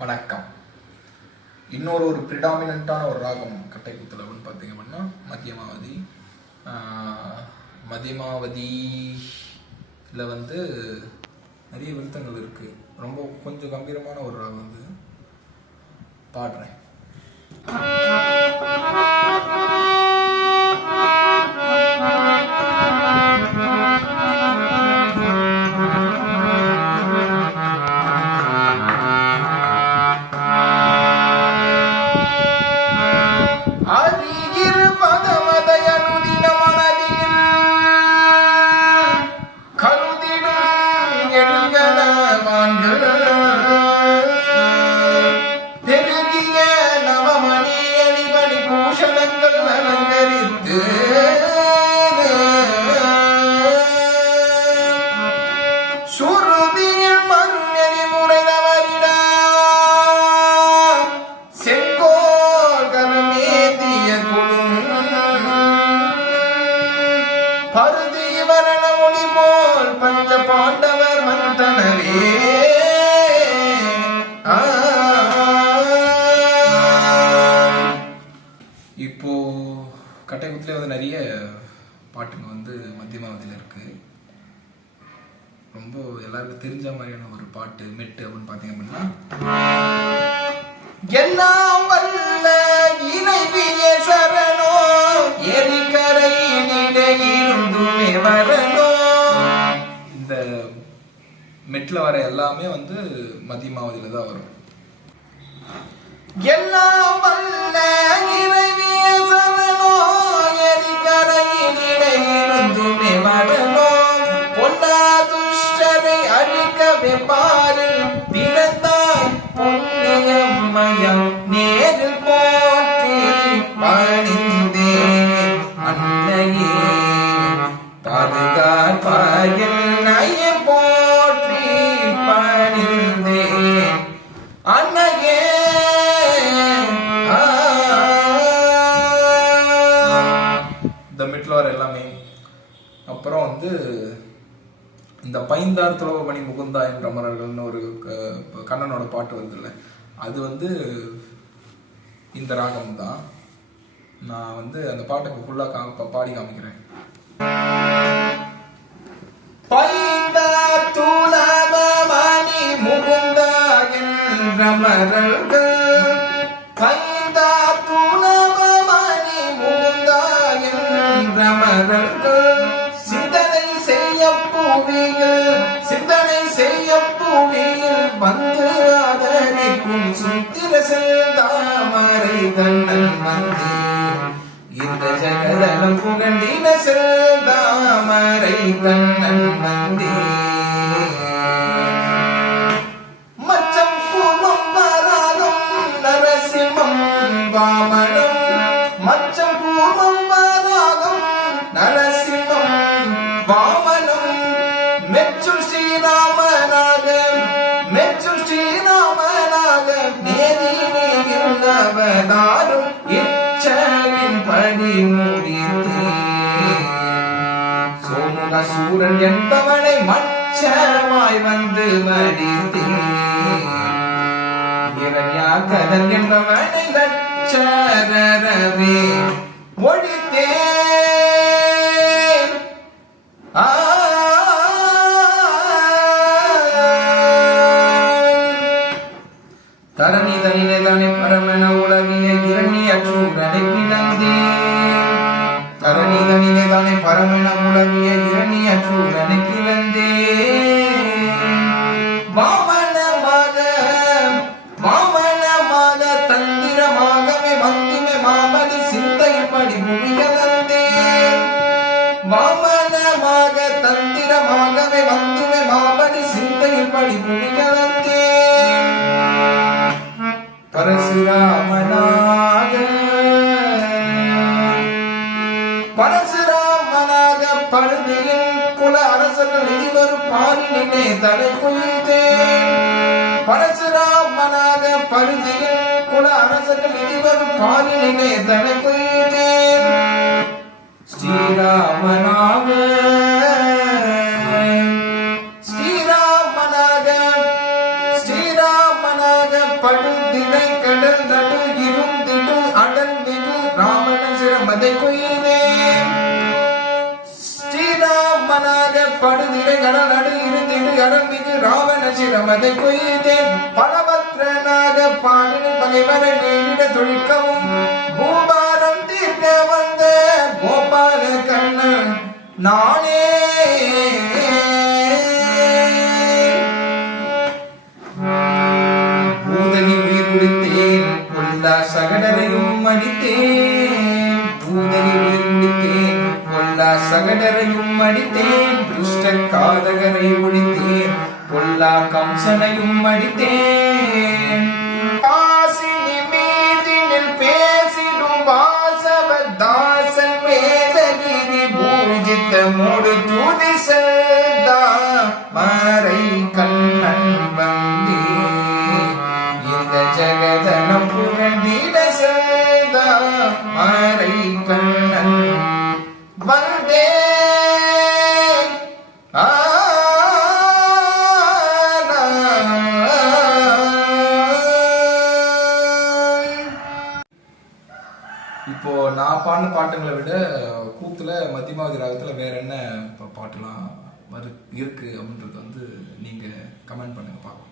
வணக்கம். இன்னொரு ஒரு ப்ரிடாமினண்ட்டான ஒரு ராகம் கட்டை பார்த்தீங்க அப்படின்னா மத்தியமாவதி ஆஹ், வந்து நிறைய விருத்தங்கள் இருக்குது ரொம்ப கொஞ்சம் கம்பீரமான ஒரு ராகம் வந்து பாடுறேன். நலங்கள் அலங்கரித்து நிறைய பாட்டுங்க வந்து மத்தியமாவதியில் இருக்குது ரொம்ப எல்லாருக்கும் தெரிஞ்ச மாதிரியான ஒரு பாட்டு மெட்டு அப்படின்னு பார்த்தீங்க அப்படின்னா எல்லாம் வல்ல இணைவிய சரணோ எரிக்கரையினிட இருந்துமே வரனோ. இந்த மெட்டில் வர எல்லாமே வந்து மதியமாவதியில் தான் வரும். எல்லாம் வல்ல இறைவிய பொன்னியம்மையம் நேரில் போற்றி பணிந்தே அன்னையே பாதுகாப்பாயில் நய போற்றி பணிந்தே அன்னையே இந்த மிட்ல எல்லாமே. அப்புறம் வந்து இந்த பைந்தார் துளவமணி முகுந்தா என்ற மலர்கள்னு ஒரு கண்ணனோட பாட்டு வருதுல்ல. அது வந்து இந்த ராகம் தான். நான் வந்து அந்த பாட்டுக்கு ஃபுல்லாக கா பாடி காமிக்கிறேன். சிந்தனை செய்ய பூவியில் சிந்தனை செய்ய பூவியில் வந்து சுத்திர செல்தாமரை கண்ணன் மந்தி இந்த ஜகதலம் புகண்டின செல்தாமரை கண்ணன் மந்தி நீர்ந்தவனாரும் இச்சரின் பணி முடித்து. சோமுக சூரன் என்பவனை மச்சமாய் வந்து மடித்து. மடித்தேன் இரண்யாகரன் என்பவனை லட்சரவே ஒழித்தேன் இரணிய சூரனை பிளந்தேன் தரணி தனிலே தானே பரமன உலகிய இரணிய சூரனை பிளந்தேன் வாமனமாக வாமனமாக தந்திரமாகவே வந்துமே மாமது சிந்தைப்படி முடிய வந்தேன் வாமனமாக தந்திரமாகவே வந்துமே மாமது சிந்தைப்படி முடிய இருவரும் தலை குவித்தேன் பரசுராமனாக பருதியில் குல அரசர்கள் இருவரும் பாரினிலே தலை குவித்தேன் ஸ்ரீராமனாக ஸ்ரீராமனாக ஸ்ரீராமனாக படுதிரை கடல் நடு இருந்திடு அடல் மிகு ராவண சிரமதை கொய்தேன் படுதிரை கடல் நடு இருந்திடு அடல் மீது ராவண சிரமதை கொய்தேன் பலபத்ரனாக பாடின பகைவரை நேரிட தொழிக்கவும் பூபாரம் தீர்க்க வந்த கோபால கண்ணன் நானே. பூதனி உயிர் குடித்தேன் கொல்லா சகடரையும் அடித்தேன் சகடரையும் அடித்தேன் துஷ்ட காதகரை ஒழித்தேன் பொல்லா கம்சனையும் அடித்தேன். பாசினி மீதினில் பேசிடும் வாசவ தாசன் வேதகிரி பூஜித்த மூடு இப்போ நான் பாடின பாட்டுங்களை விட கூத்துல மத்தியமாவதி ராகத்துல வேற என்ன இப்போ பாட்டுலாம் வரு இருக்கு அப்படின்றது வந்து நீங்க கமெண்ட் பண்ணுங்க பார்க்கலாம்.